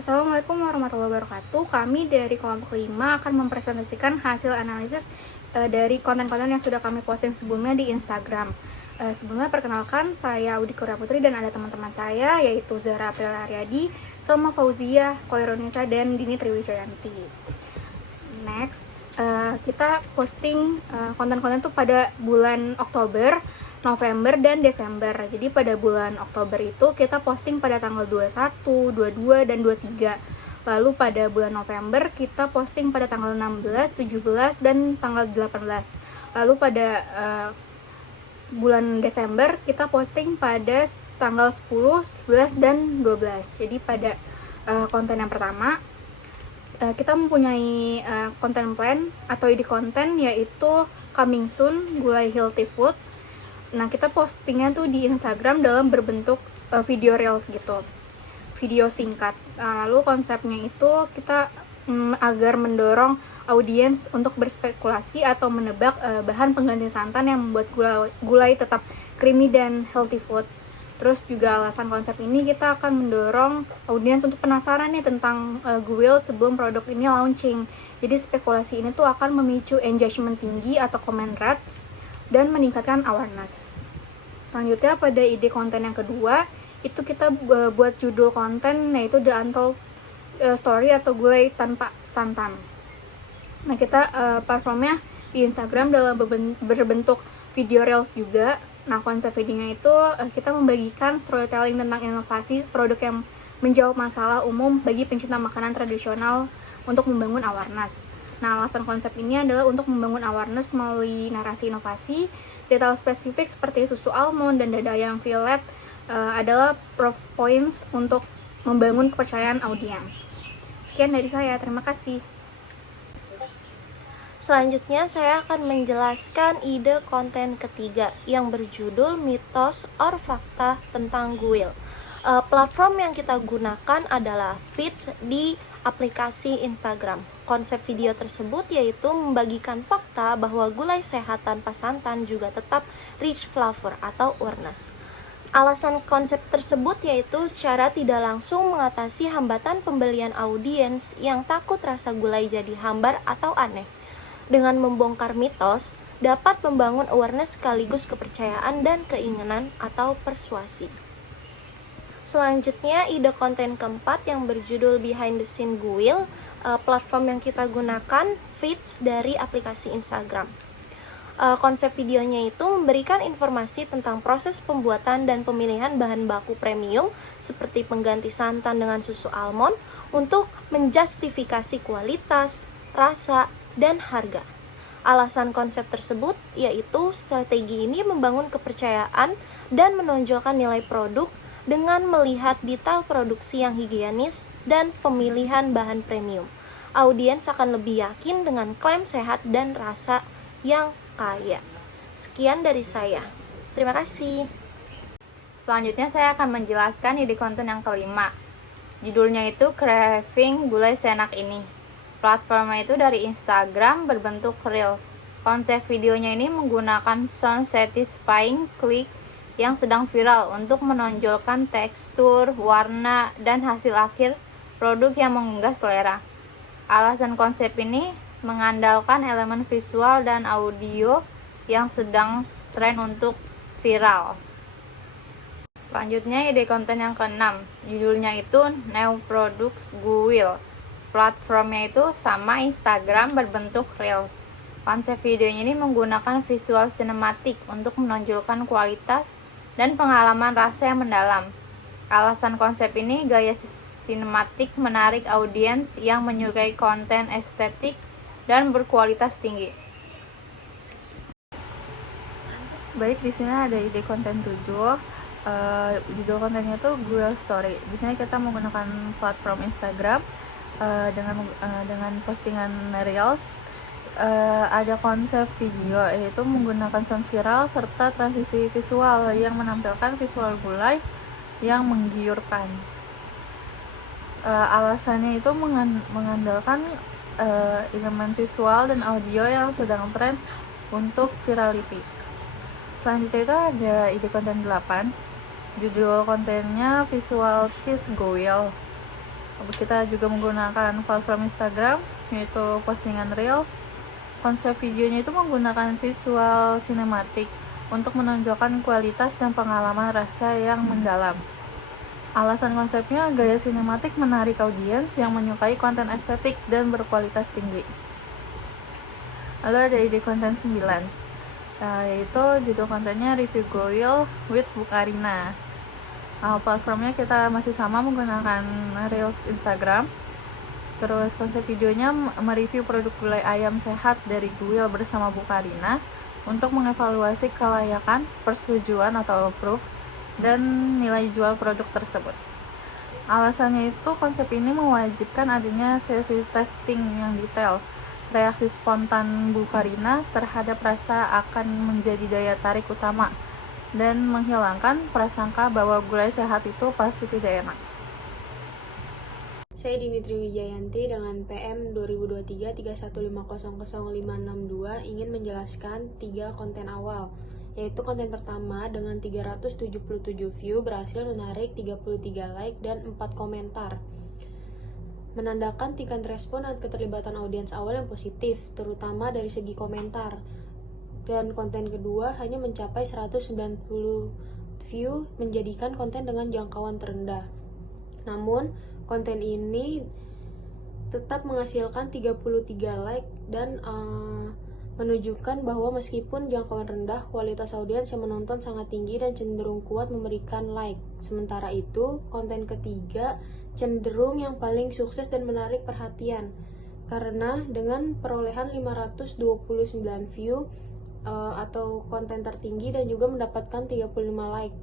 Assalamualaikum warahmatullahi wabarakatuh. Kami dari kelompok 5 akan mempresentasikan hasil analisis dari konten-konten yang sudah kami posting sebelumnya di Instagram. Sebelumnya perkenalkan, saya Audi Korea Putri dan ada teman-teman saya yaitu Zahra April Aryadi, Salma Fauzia, Koirunisa, dan Dini Triwijayanti. Next, kita posting konten-konten tuh pada bulan Oktober, November, dan Desember. Jadi pada bulan Oktober itu kita posting pada tanggal 21, 22, dan 23. Lalu pada bulan November kita posting pada tanggal 16, 17, dan tanggal 18. Lalu pada bulan Desember kita posting pada tanggal 10, 11, dan 12. Jadi pada konten yang pertama kita mempunyai konten plan atau ide konten yaitu coming soon gulai healthy food. Nah, kita postingnya tuh di Instagram dalam berbentuk video reels gitu, video singkat. Lalu konsepnya itu kita agar mendorong audiens untuk berspekulasi atau menebak bahan pengganti santan yang membuat gulai tetap creamy dan healthy food. Terus juga alasan konsep ini kita akan mendorong audiens untuk penasaran nih tentang guil sebelum produk ini launching. Jadi spekulasi ini tuh akan memicu engagement tinggi atau comment rate dan meningkatkan awareness. Selanjutnya pada ide konten yang kedua itu kita buat judul konten yaitu The Untold Story atau gulai tanpa santan. Nah, kita performnya di Instagram dalam berbentuk video reels juga. Nah, konsep videonya itu kita membagikan storytelling tentang inovasi produk yang menjawab masalah umum bagi pencinta makanan tradisional untuk membangun awareness. Nah, alasan konsep ini adalah untuk membangun awareness melalui narasi inovasi. Detail spesifik seperti susu almond dan dada ayam violet adalah proof points untuk membangun kepercayaan audiens. Sekian dari saya, terima kasih. Selanjutnya saya akan menjelaskan ide konten ketiga yang berjudul mitos or fakta tentang guil. Platform yang kita gunakan adalah Feeds di aplikasi Instagram. Konsep video tersebut yaitu membagikan fakta bahwa gulai sehat tanpa santan juga tetap rich flavor atau awareness. Alasan konsep tersebut yaitu secara tidak langsung mengatasi hambatan pembelian audiens yang takut rasa gulai jadi hambar atau aneh. Dengan membongkar mitos, dapat membangun awareness sekaligus kepercayaan dan keinginan atau persuasi. Selanjutnya, ide konten keempat yang berjudul Behind the Scene Guil. Platform yang kita gunakan Feeds dari aplikasi Instagram. Konsep videonya itu memberikan informasi tentang proses pembuatan dan pemilihan bahan baku premium seperti pengganti santan dengan susu almond untuk menjustifikasi kualitas, rasa, dan harga. Alasan konsep tersebut yaitu strategi ini membangun kepercayaan dan menonjolkan nilai produk dengan melihat detail produksi yang higienis dan pemilihan bahan premium. Audiens akan lebih yakin dengan klaim sehat dan rasa yang kaya. Sekian dari saya. Terima kasih. Selanjutnya saya akan menjelaskan ide konten yang kelima. Judulnya itu Craving Gulai Seenak Ini. Platformnya itu dari Instagram berbentuk Reels. Konsep videonya ini menggunakan sound satisfying click yang sedang viral untuk menonjolkan tekstur, warna, dan hasil akhir produk yang menggugah selera. Alasan konsep ini mengandalkan elemen visual dan audio yang sedang tren untuk viral. Selanjutnya ide konten yang keenam, judulnya itu New Products Guil. Platformnya itu sama Instagram berbentuk Reels. Konsep videonya ini menggunakan visual sinematik untuk menonjolkan kualitas dan pengalaman rasa yang mendalam. Alasan konsep ini gaya sinematik menarik audiens yang menyukai konten estetik dan berkualitas tinggi. Baik, di sini ada ide konten 7. Judul kontennya tuh Guil Story. Di sini kita menggunakan platform Instagram dengan postingan Reels. Ada konsep video yaitu menggunakan sound viral serta transisi visual yang menampilkan visual gulai yang menggiurkan. Alasannya itu mengandalkan elemen visual dan audio yang sedang tren untuk virality. Selanjutnya itu ada ide konten 8. Judul kontennya Visual Kiss Goil. Kita juga menggunakan platform Instagram, yaitu postingan Reels. Konsep videonya itu menggunakan visual sinematik untuk menonjolkan kualitas dan pengalaman rasa yang mendalam. Alasan konsepnya, gaya sinematik menarik audiens yang menyukai konten estetik dan berkualitas tinggi. Lalu ada ide konten 9, yaitu judul kontennya Review Goil with Bukarina. Platformnya kita masih sama menggunakan Reels Instagram. Terus konsep videonya mereview produk gulai ayam sehat dari Guil bersama Bu Karina untuk mengevaluasi kelayakan, persetujuan atau approve, dan nilai jual produk tersebut. Alasannya itu konsep ini mewajibkan adanya sesi testing yang detail. Reaksi spontan Bu Karina terhadap rasa akan menjadi daya tarik utama dan menghilangkan prasangka bahwa gulai sehat itu pasti tidak enak. Saya Dinitri Wijayanti dengan PM 202331500562 ingin menjelaskan 3 konten awal, yaitu konten pertama dengan 377 view berhasil menarik 33 like dan 4 komentar. Menandakan tingkat respon dan keterlibatan audiens awal yang positif, terutama dari segi komentar. Dan konten kedua hanya mencapai 190 view, menjadikan konten dengan jangkauan terendah. Namun, konten ini tetap menghasilkan 33 like dan menunjukkan bahwa meskipun jangkauan rendah, kualitas audiens yang menonton sangat tinggi dan cenderung kuat memberikan like. Sementara itu, konten ketiga cenderung yang paling sukses dan menarik perhatian karena dengan perolehan 529 view atau konten tertinggi dan juga mendapatkan 35 like,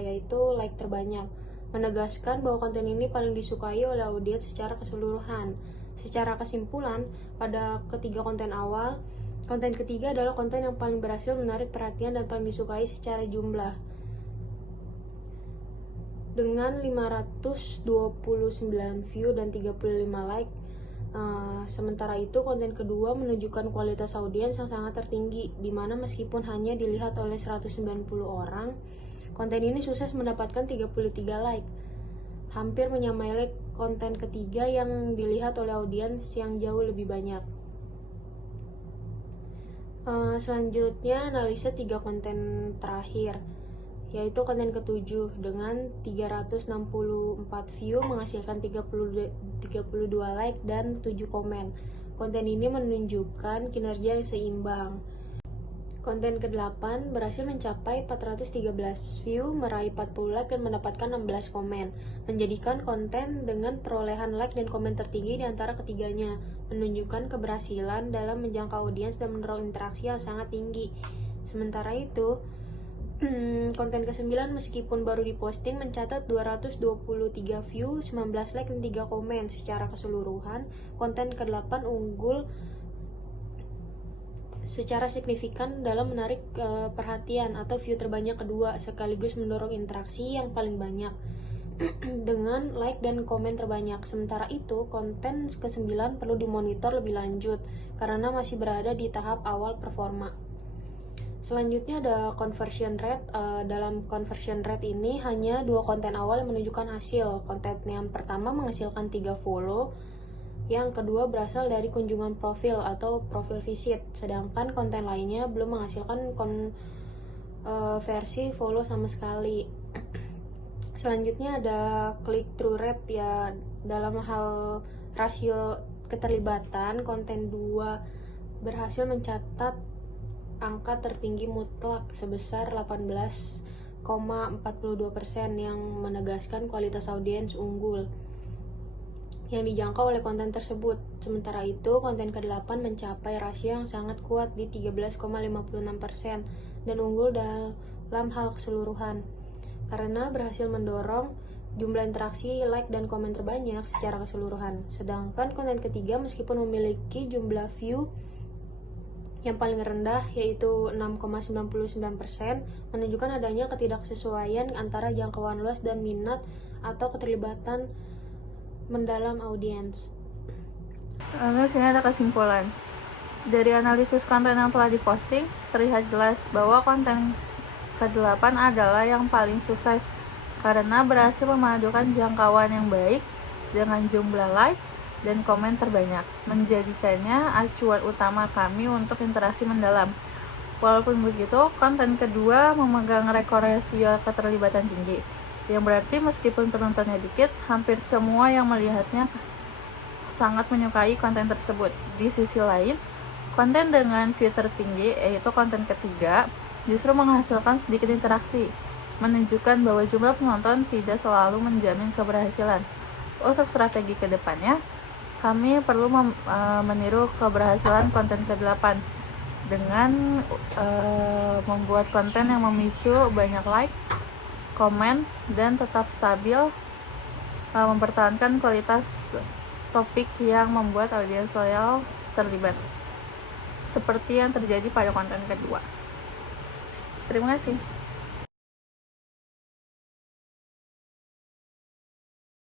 yaitu like terbanyak, menegaskan bahwa konten ini paling disukai oleh audiens secara keseluruhan. Secara kesimpulan, pada ketiga konten awal, konten ketiga adalah konten yang paling berhasil menarik perhatian dan paling disukai secara jumlah. Dengan 529 view dan 35 like, sementara itu konten kedua menunjukkan kualitas audiens yang sangat tertinggi, di mana meskipun hanya dilihat oleh 190 orang, konten ini sukses mendapatkan 33 like, hampir menyamai like konten ketiga yang dilihat oleh audiens yang jauh lebih banyak. Selanjutnya analisa 3 konten terakhir, yaitu konten ketujuh dengan 364 view menghasilkan 32 like dan 7 komen. Konten ini menunjukkan kinerja yang seimbang. Konten ke-8 berhasil mencapai 413 view, meraih 40 like dan mendapatkan 16 komen, menjadikan konten dengan perolehan like dan komen tertinggi di antara ketiganya, menunjukkan keberhasilan dalam menjangkau audiens dan mendorong interaksi yang sangat tinggi. Sementara itu, konten ke-9 meskipun baru diposting mencatat 223 view, 19 like dan 3 komen. Secara keseluruhan, konten ke-8 unggul secara signifikan dalam menarik perhatian atau view terbanyak kedua, sekaligus mendorong interaksi yang paling banyak dengan like dan komen terbanyak. Sementara itu, konten ke-9 perlu dimonitor lebih lanjut karena masih berada di tahap awal performa. Selanjutnya ada conversion rate. Dalam conversion rate ini hanya 2 konten awal yang menunjukkan hasil. Konten yang pertama menghasilkan 3 follow, yang kedua berasal dari kunjungan profil atau profil visit, sedangkan konten lainnya belum menghasilkan konversi follow sama sekali. Selanjutnya ada click through rate, ya dalam hal rasio keterlibatan, konten 2 berhasil mencatat angka tertinggi mutlak sebesar 18,42% yang menegaskan kualitas audiens unggul yang dijangkau oleh konten tersebut. Sementara itu, konten ke-8 mencapai rasio yang sangat kuat di 13,56% dan unggul dalam hal keseluruhan karena berhasil mendorong jumlah interaksi, like, dan komen terbanyak secara keseluruhan. Sedangkan konten ketiga meskipun memiliki jumlah view yang paling rendah yaitu 6,99%, menunjukkan adanya ketidaksesuaian antara jangkauan luas dan minat atau keterlibatan mendalam audiens. Lalu sini ada kesimpulan. Dari analisis konten yang telah diposting, terlihat jelas bahwa konten ke-8 adalah yang paling sukses karena berhasil memadukan jangkauan yang baik dengan jumlah like dan komen terbanyak, menjadikannya acuan utama kami untuk interaksi mendalam. Walaupun begitu, konten kedua memegang rekor rasio keterlibatan tinggi, yang berarti meskipun penontonnya dikit, hampir semua yang melihatnya sangat menyukai konten tersebut. Di sisi lain, konten dengan view tertinggi, yaitu konten ketiga, justru menghasilkan sedikit interaksi, menunjukkan bahwa jumlah penonton tidak selalu menjamin keberhasilan. Untuk strategi kedepannya, kami perlu meniru keberhasilan konten ke-8 dengan membuat konten yang memicu banyak like, komen, dan tetap stabil, mempertahankan kualitas topik yang membuat audiens loyal terlibat, seperti yang terjadi pada konten kedua. Terima kasih.